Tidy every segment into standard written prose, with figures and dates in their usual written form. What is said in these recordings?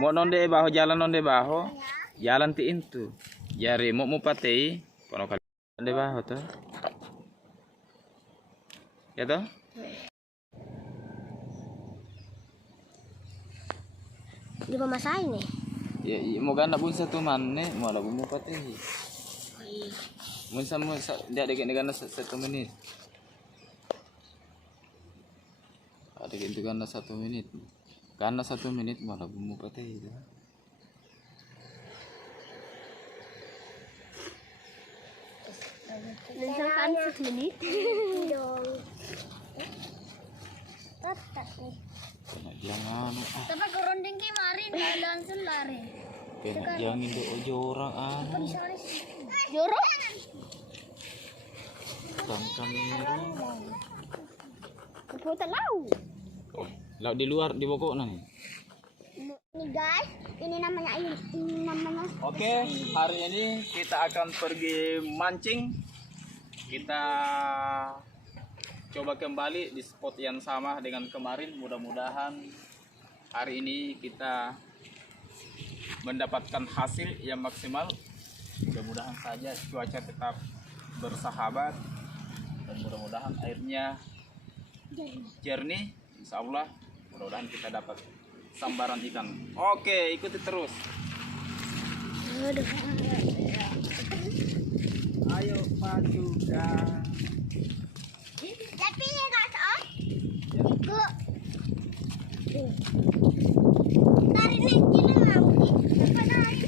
Mau nonde baho jalan nonde baho jalan ti intu jari mau patei kono kali nonde baho tuh ya toh di pemasai nih ya mau ganda pun satu mana mau ada mau patei mau sama dia dengan 1 menit ada gitu ganda 1 menit karena 1 menit malah bumbu pateh itu. Misalkan 1 menit. Dong. Tetap nih. Jangan. Tapi kerondeng kemarin langsung lari. Jangan itu jorang Jorang? Tangkap merah. Kau tak tahu. Laut di luar di pokok nih. Ini guys, ini namanya Oke, hari ini kita akan pergi mancing. Kita coba kembali di spot yang sama dengan kemarin. Mudah-mudahan hari ini kita mendapatkan hasil yang maksimal. Mudah-mudahan saja cuaca tetap bersahabat dan mudah-mudahan airnya jernih. Insya Allah mudah-mudahan kita dapat sambaran ikan. Oke, ikuti terus. Ayo maju dah. Tapi ini guys, ikut. Tarik nih, kita mau. Apa naik?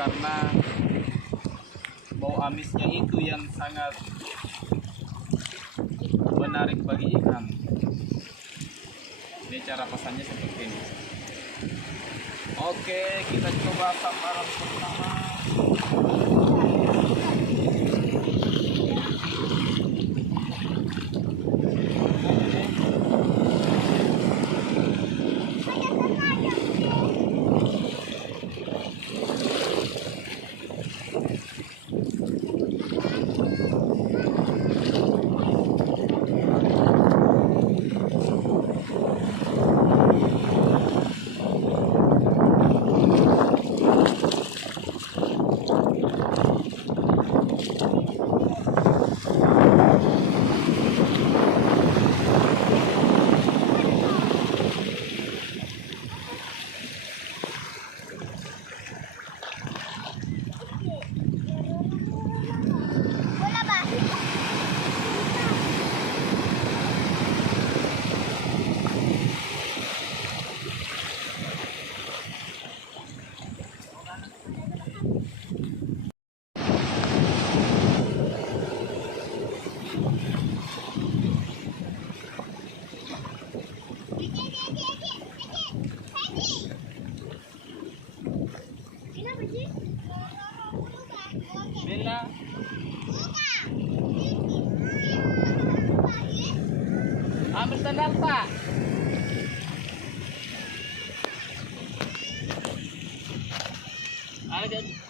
Karena bau amisnya itu yang sangat menarik bagi ikan. Ini cara pesannya seperti ini. Oke, kita coba sambaran pertama. jadi.